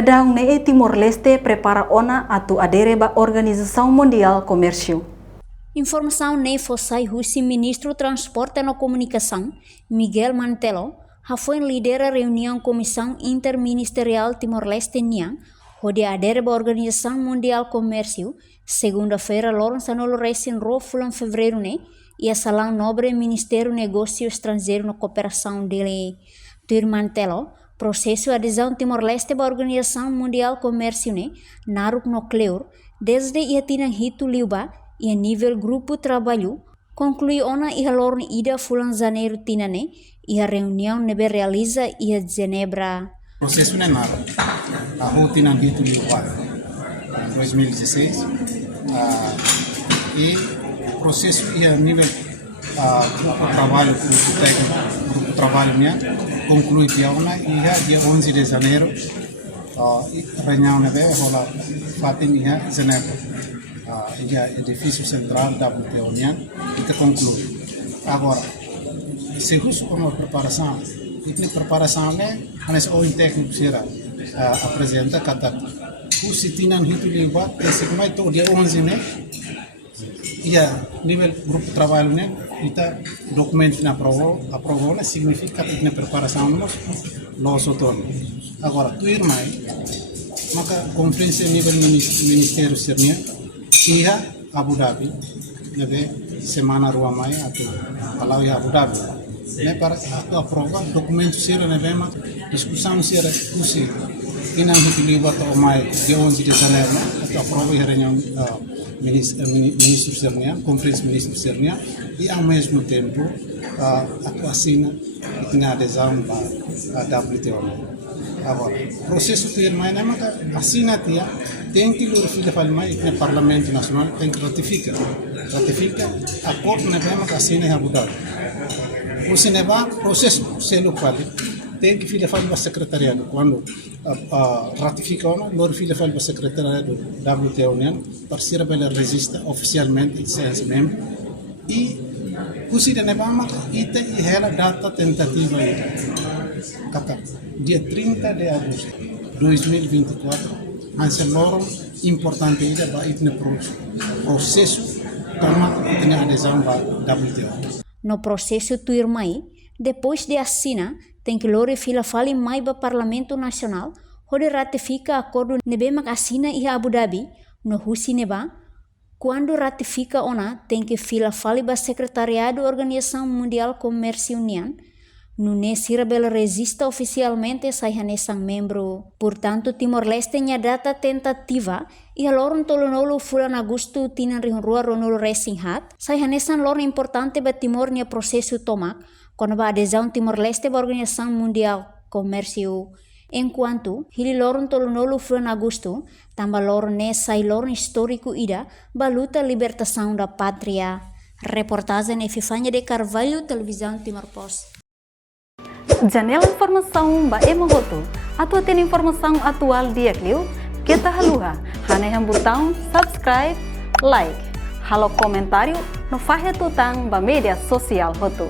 Cidadão ne Timor-Leste prepara ona atu adere ba Organização Mundial Comércio. Informação ne fossai Russi Ministro Transporte e Comunicação, Miguel Mantelo, foi lidera reunião Comissão Interministerial Timor-Leste NIAN, onde adere ba Organização Mundial Comércio, segunda-feira Lawrence Anolo Racing Ro fulan fevereiro ne, e a Salão Nobre Ministério Negócio Estrangeiro na Cooperação dele. Tur Mantelo, processo adesão Timor-Leste ba Organização Mundial Comércio ne, naruk nuclear, desde Iatinang Hitu Liuba, e a nível grupo trabalho, conclui ona e a lorne ida fulan janeiro tinane, e a reunião nebe realiza e a Genebra. Processo não é nada. A rotina de 2016 e o processo e a nível grupo trabalho, grupo trabalho minha conclui dia 1 e dia 11 de janeiro a reunião nebe rola fatin e Genebra. E o edifício central da WTO e que conclui. Agora, se russo uma preparação, e preparação é, mas o técnico será apresenta cada o sitinan hitu libat, esse como é todo dia 11 né, e a nível grupo de trabalho né, está documento na aprovou né, significa que na preparação nós outono. Agora, tu irmã, maka conferência nível ministério sernia, ia Abu Dhabi, nebe semana rua mai atau kalau ya Abu Dhabi, ne para aprovar documento ser nebe ma discussão ser kusi, ina hitu libat o mai dia 11 de janeiro, atau aprovar a reunião ministro sernia, conferência ministro sernia, e ao mesmo tempo assina na adesão da WTO. Agora, processo que irmã não é assina tia tem que o filho fala mais no Parlamento Nacional tem que ratifica acordo na bem que assina em Abu Dhabi. O cinema processo selo pode tem que filho fala para secretariado quando ratifica o filho fala para secretariado WTO para ser pela registra oficialmente sem membro e o cinema ita e ela data tentativa kata dia 30 de agosto de 2024 Anseloro importante ida ba itne processo toma tinha adesão ba WTO. No processo tu irmãe, depois de assina, tem que lore fila fali mai ba Parlamento Nacional, onde ratifica acordo nebe mak assina e Abu Dhabi, no Russi neba, quando ratifica ona, tem que fila fali ba Secretariado Organização Mundial Comércio União, no Nesirabel resista oficialmente saihanesang membro. Portanto, Timor-Leste tinha data tentativa e a loron tolonolo fulan agosto tinan rihunrua ronolo racing hat. Saihanesan loron importante ba Timor nia processo tomak, quando ba adesão Timor-Leste ba Organização Mundial Comércio. Enquanto, hili loron tolonolo fulan agosto, tamba loron ne sai loron histórico ida, ba luta libertação da pátria. Reportagem Efifanya de Carvalho, Televisão Timor-Post. Janela informação ba emohoto. Atua tem informação atual dia kliu. Kita haluha. Hana yang botão subscribe, like. Halo comentário no fahe tutang ba media sosial hotu.